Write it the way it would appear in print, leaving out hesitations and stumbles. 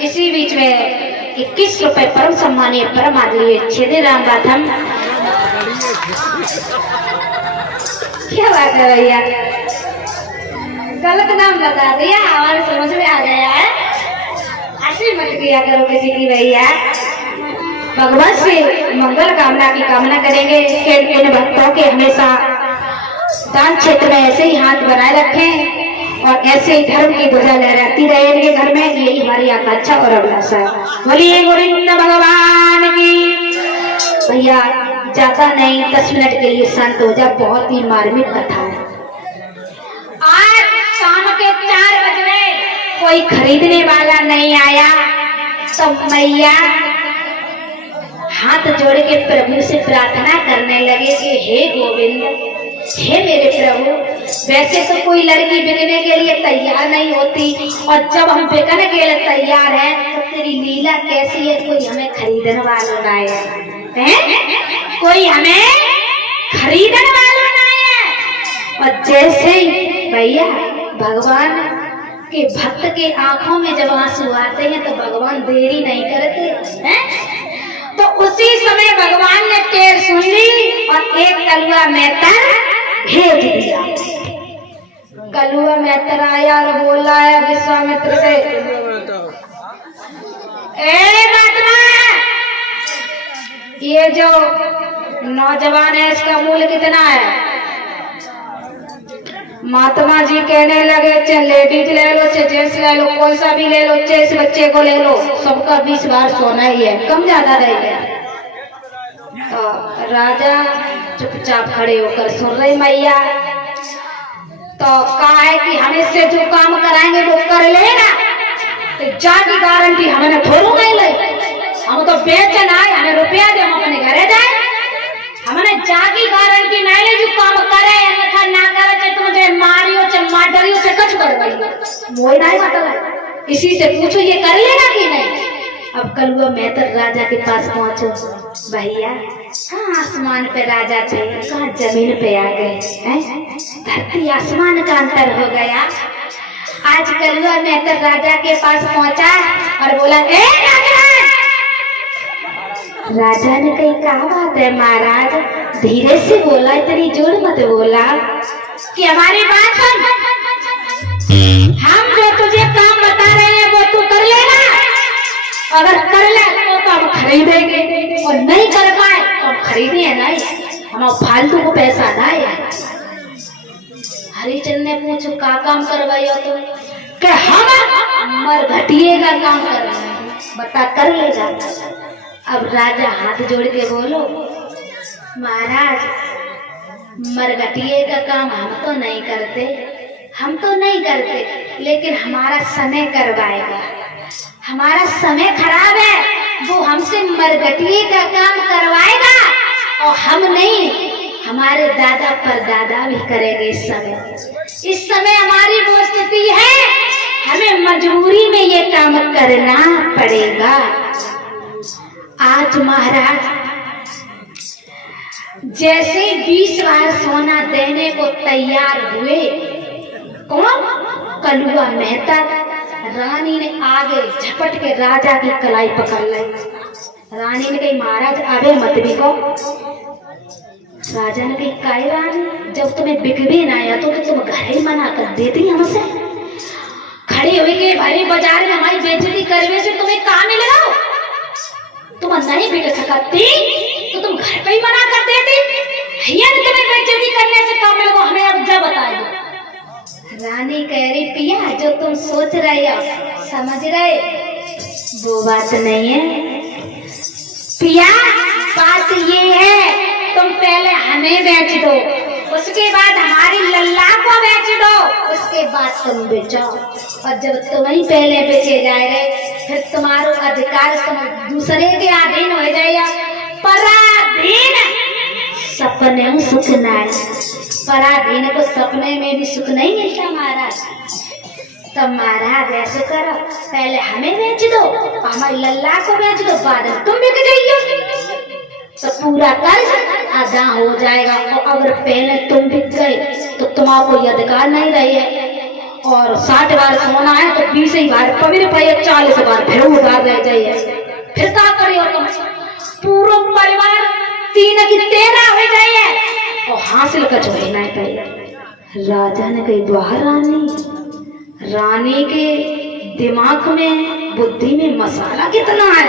इसी बीच में 21 रुपए परम सम्मानीय परम आदरणीय छेदी राम राधम। क्या बात है भैया, गलत नाम बता दिया, हमारे समझ में आ गया है। हंसी मत किया करो किसी की भैया। भगवान से मंगल कामना की कामना करेंगे कि इन भक्तों के हमेशा दान क्षेत्र में ऐसे ही हाथ बनाए रखें और ऐसे ही धर्म की ध्वजा लहराती रहे इनके घर में। यही हमारी आकांक्षा और अभिलाषा। बोलिए गोविंद भगवान की। भैया ज्यादा नहीं, 10 मिनट के लिए शांत हो जा। बहुत ही मार्मिक कथा है। आज शाम के 4 बजे कोई खरीदने वाला नहीं आया तो मैया हाथ जोड़ के प्रभु से प्रार्थना करने लगे कि हे गोविंद, हे मेरे प्रभु, वैसे तो कोई लड़की बिकने के लिए तैयार नहीं होती और जब हम बिकने के लिए तैयार हैं तो तेरी लीला कैसी है? कोई हमें खरीदने वाला ना है, कोई हमें खरीदने वाला ना है। और जैसे ही भैया भगवान के भक्त के आंखों में जब आंसू आते हैं तो भगवान देरी नहीं करते हैं। तो उसी समय भगवान ने टेर सुन ली और एक कलुआ मेहतर भेज दिया। कलुआ मेहतर आया और बोला है विश्वामित्र से, ए महात्मा, ये जो नौजवान है इसका मूल्य कितना है? महात्मा जी कहने लगे, चाहे लेडीज ले लो, चाहे जेंट्स ले लो, कौन सा भी ले लो, चाहे इस बच्चे को ले लो, सबका 20 बार सोना ही है, कम ज्यादा रहेगा। तो राजा चुपचाप खड़े होकर सुन रहे मैया। तो कहा है कि हम इससे जो काम कराएंगे वो कर लेना, तो जा की गारंटी हमें थोड़ू नहीं ले, हम तो बेचना है, हमें रुपया दे, हम अपने घरे जाए, हमने जागी गारंटी नहीं ले। जो काम करे अन्यथा ना करे, चाहे तुझे मारियो चाहे मारियो चाहे कुछ करवाइयो, वो नहीं मतलब। इसी से पूछो ये कर लेना कि नहीं। अब कलुआ मेहतर राजा के पास पहुंचो, भैया कहाँ आसमान पे राजा थे, कहाँ जमीन पे आ गए हैं? धरती आसमान का अंतर हो गया। आज कलुआ मेहतर राजा के पास पहुंचा और बोला, ए राजा ने कही, कहा बात है महाराज, धीरे से बोला, इतनी जोर मत बोला कि हमारी बात सुन, हम जो तुझे काम बता रहे हैं वो तू कर लेना, अगर कर ले तो हम खरीदेंगे और नहीं कर पाए तो हम खरीदे नहीं, हम फालतू को पैसा ना है। हरिचंद ने पूछो का काम करवाइयो तो कि हम मरघटिए का काम कर रहे हैं, बता कर लेगा। अब राजा हाथ जोड़ के बोलो, महाराज मरघटिए का काम हम तो नहीं करते, हम तो नहीं करते, लेकिन हमारा समय करवाएगा, हमारा समय खराब है, वो हमसे मरघटिए का काम करवाएगा और हम नहीं, हमारे दादा परदादा भी करेंगे। इस समय हमारी वो स्थिति है, हमें मजबूरी में ये काम करना पड़ेगा। आज महाराज जैसे 20 बार सोना देने को तैयार हुए, कौन? कलुआ मेहतर। रानी ने आगे झपट के राजा की कलाई पकड़ ली। रानी ने कही, महाराज आगे मत बिको। राजा ने कही, काय रानी, जब तुम्हें बिकवे ना आया तो तुम घर ही मना कर देती हमसे, खड़े हुए के भरे बाजार में हमारी बेइज्जती करने से तुम्हें कहाँ मिलेगा? तुम नहीं बिक सकती तो तुम घर पे ही मना कर देती, तुम्हें बेइज्जती करने से काम मिलेगा, हमें अब जब बताए दो। रानी कह रही, पिया जो तुम सोच रहे हो समझ रहे वो बात नहीं है पिया, बात ये है तुम पहले हमें बेच दो, उसके बाद हमारी लल्ला को बेच दो, उसके बाद तुम बेचो, और जब तुम्हें पहले बेचे जाएंगे फिर तुम्हारा अधिकार तुम दूसरे के अधीन हो जाएगा। पराधीन सपने में सुख नहीं, पराधीन को सपने में भी सुख नहीं मिलता महाराज। तो महाराज ऐसे करो, पहले हमें बेच दो, हमारी लल्ला को बेच दो, बाद में तुम बिक जाइए, तो पूरा कर्ज अदा हो जाएगा। और अगर पहले तुम बिक गए तो तुम्हारा कोई अधिकार नहीं रहे और 60 बार सोना है तो 20 ही बार पवित्र पाए 40 बार फिर उधार रह जाइए। फिर क्या करियो तुम? पूरा परिवार 3 की 13 हो जाइए और हासिल कछ हो नहीं पाए। राजा ने कही वाह रानी, रानी के दिमाग में बुद्धि में मसाला कितना है।